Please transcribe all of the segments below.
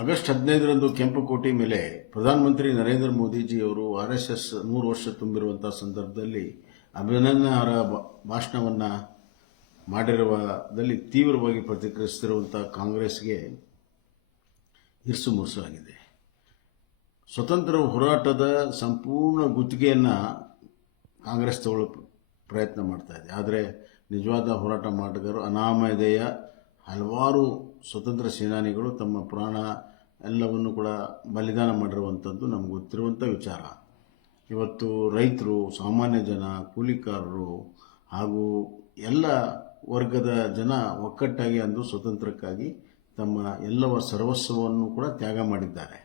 August 15ರಂದು ಕೆಂಪುಕೋಟೆ ಮೇಲೆ ಪ್ರಧಾನಮಂತ್ರಿ ನರೇಂದ್ರ ಮೋದಿಜಿಯವರು RSS 100 ವರ್ಷ ತುಂಬಿರುವಂತಹ ಸಂದರ್ಭದಲ್ಲಿ ಅಭಿನಂದನಾರ್ಹ ಭಾಷಣವನ್ನು ಮಾಡಿರುವುದರಲ್ಲಿ ತೀವ್ರವಾಗಿ ಪ್ರತಿಕ್ರಿಯಿಸುತ್ತಿರುವಂತಹ ಕಾಂಗ್ರೆಸ್ಗೆ ಇರ್ಸು ಮುರ್ಸು ಆಗಿದೆ. ಸ್ವತಂತ್ರ ಹೋರಾಟದ ಸಂಪೂರ್ಣ ಗುತ್ತಿಗೆಯನ್ನು ಕಾಂಗ್ರೆಸ್ ತಗೊಳ್ಳೋ ಪ್ರಯತ್ನ ಮಾಡ್ತಾ ಇದೆ. ಆದರೆ ನಿಜವಾದ ಹೋರಾಟ ಮಾಡಿದರು ಅನಾಮಧೇಯ ಹಲವಾರು ಸ್ವತಂತ್ರ ಸೇನಾನಿಗಳು ತಮ್ಮ ಪ್ರಾಣ ಎಲ್ಲವನ್ನು ಕೂಡ ಬಲಿದಾನ ಮಾಡಿರುವಂಥದ್ದು ನಮ್ಗೆ ಗೊತ್ತಿರುವಂಥ ವಿಚಾರ. ಇವತ್ತು ರೈತರು, ಸಾಮಾನ್ಯ ಜನ, ಕೂಲಿಕಾರರು ಹಾಗೂ ಎಲ್ಲ ವರ್ಗದ ಜನ ಒಕ್ಕಟ್ಟಾಗಿ ಅಂದು ಸ್ವತಂತ್ರಕ್ಕಾಗಿ ತಮ್ಮ ಎಲ್ಲವ ಸರ್ವಸ್ವವನ್ನು ಕೂಡ ತ್ಯಾಗ ಮಾಡಿದ್ದಾರೆ.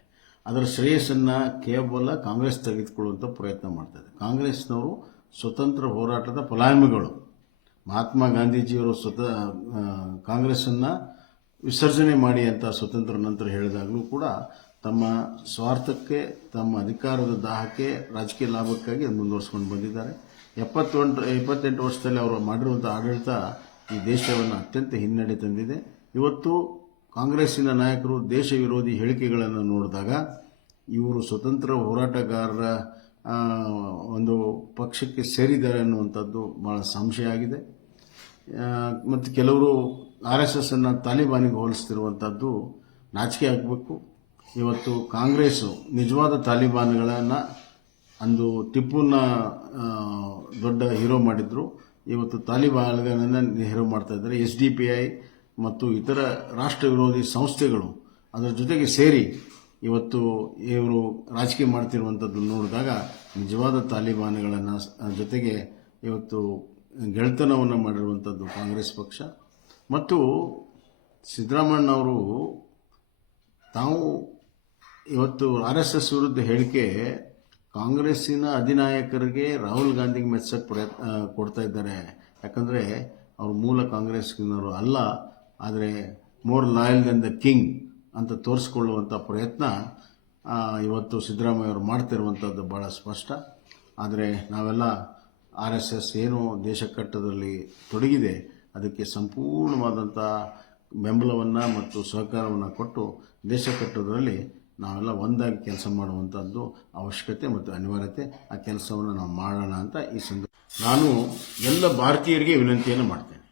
ಅದರ ಶ್ರೇಯಸ್ಸನ್ನು ಕೇವಲ ಕಾಂಗ್ರೆಸ್ ತೆಗೆದುಕೊಳ್ಳುವಂಥ ಪ್ರಯತ್ನ ಮಾಡ್ತಾಯಿದೆ. ಕಾಂಗ್ರೆಸ್ನವರು ಸ್ವತಂತ್ರ ಹೋರಾಟದ ಫಲಾನುಭವಿಗಳು. ಮಹಾತ್ಮ ಗಾಂಧೀಜಿಯವರು ಕಾಂಗ್ರೆಸ್ಸನ್ನು ವಿಸರ್ಜನೆ ಮಾಡಿ ಅಂತ ಸ್ವತಂತ್ರ ನಂತರ ಹೇಳಿದಾಗಲೂ ಕೂಡ ತಮ್ಮ ಸ್ವಾರ್ಥಕ್ಕೆ, ತಮ್ಮ ಅಧಿಕಾರದ ದಾಹಕ್ಕೆ, ರಾಜಕೀಯ ಲಾಭಕ್ಕಾಗಿ ಮುಂದುವರಿಸ್ಕೊಂಡು ಬಂದಿದ್ದಾರೆ. 28 ವರ್ಷದಲ್ಲಿ ಅವರು ಮಾಡಿರುವಂಥ ಆಡಳಿತ ಈ ದೇಶವನ್ನು ಅತ್ಯಂತ ಹಿನ್ನಡೆ ತಂದಿದೆ. ಇವತ್ತು ಕಾಂಗ್ರೆಸ್ಸಿನ ನಾಯಕರು ದೇಶ ವಿರೋಧಿ ಹೇಳಿಕೆಗಳನ್ನು ನೋಡಿದಾಗ ಇವರು ಸ್ವತಂತ್ರ ಹೋರಾಟಗಾರರ ಒಂದು ಪಕ್ಷಕ್ಕೆ ಸೇರಿದ್ದಾರೆ ಅನ್ನುವಂಥದ್ದು ಭಾಳ ಸಂಶಯ ಆಗಿದೆ. ಮತ್ತು ಕೆಲವರು RSSನ್ನು ತಾಲಿಬಾನಿಗೆ ಹೋಲಿಸ್ತಿರುವಂಥದ್ದು ನಾಚಿಕೆ ಆಗಬೇಕು. ಇವತ್ತು ಕಾಂಗ್ರೆಸ್ಸು ನಿಜವಾದ ತಾಲಿಬಾನ್ಗಳನ್ನು ಅಂದು ಟಿಪ್ಪುನ ದೊಡ್ಡ ಹೀರೋ ಮಾಡಿದ್ರು. ಇವತ್ತು ತಾಲಿಬಾನ್ಗಳನ್ನು ಹೀರೋ ಮಾಡ್ತಾ ಇದ್ದಾರೆ. SDPI ಮತ್ತು ಇತರ ರಾಷ್ಟ್ರ ವಿರೋಧಿ ಸಂಸ್ಥೆಗಳು ಅದರ ಜೊತೆಗೆ ಸೇರಿ ಇವತ್ತು ಇವರು ರಾಜಕೀಯ ಮಾಡ್ತಿರುವಂಥದ್ದು ನೋಡಿದಾಗ ನಿಜವಾದ ತಾಲಿಬಾನ್ಗಳನ್ನು ಜೊತೆಗೆ ಇವತ್ತು ಗೆಳೆತನವನ್ನು ಮಾಡಿರುವಂಥದ್ದು ಕಾಂಗ್ರೆಸ್ ಪಕ್ಷ. ಮತ್ತು ಸಿದ್ದರಾಮಯ್ಯನವರು ತಾವು ಇವತ್ತು RSS ವಿರುದ್ಧ ಹೇಳಿಕೆ ಕಾಂಗ್ರೆಸ್ಸಿನ ಅಧಿನಾಯಕರಿಗೆ ರಾಹುಲ್ ಗಾಂಧಿಗೆ ಮೆಚ್ಚಕ್ಕೆ ಕೊಡ್ತಾ ಇದ್ದಾರೆ. ಯಾಕಂದರೆ ಅವರು ಮೂಲ ಕಾಂಗ್ರೆಸ್ನವರು ಅಲ್ಲ, ಆದರೆ more loyal than the king ಅಂತ ತೋರಿಸ್ಕೊಳ್ಳುವಂಥ ಪ್ರಯತ್ನ ಇವತ್ತು ಸಿದ್ದರಾಮಯ್ಯವರು ಮಾಡ್ತಿರುವಂಥದ್ದು ಭಾಳ ಸ್ಪಷ್ಟ. ಆದರೆ ನಾವೆಲ್ಲ RSS ಏನು ದೇಶ ಕಟ್ಟದಲ್ಲಿ ತೊಡಗಿದೆ ಅದಕ್ಕೆ ಸಂಪೂರ್ಣವಾದಂಥ ಬೆಂಬಲವನ್ನು ಮತ್ತು ಸಹಕಾರವನ್ನು ಕೊಟ್ಟು ದೇಶ ಕಟ್ಟೋದರಲ್ಲಿ ನಾವೆಲ್ಲ ಒಂದಾಗಿ ಕೆಲಸ ಮಾಡುವಂಥದ್ದು ಅವಶ್ಯಕತೆ ಮತ್ತು ಅನಿವಾರ್ಯತೆ. ಆ ಕೆಲಸವನ್ನು ನಾವು ಮಾಡೋಣ ಅಂತ ಈ ನಾನು ಎಲ್ಲ ಭಾರತೀಯರಿಗೆ ವಿನಂತಿಯನ್ನು ಮಾಡ್ತೇನೆ.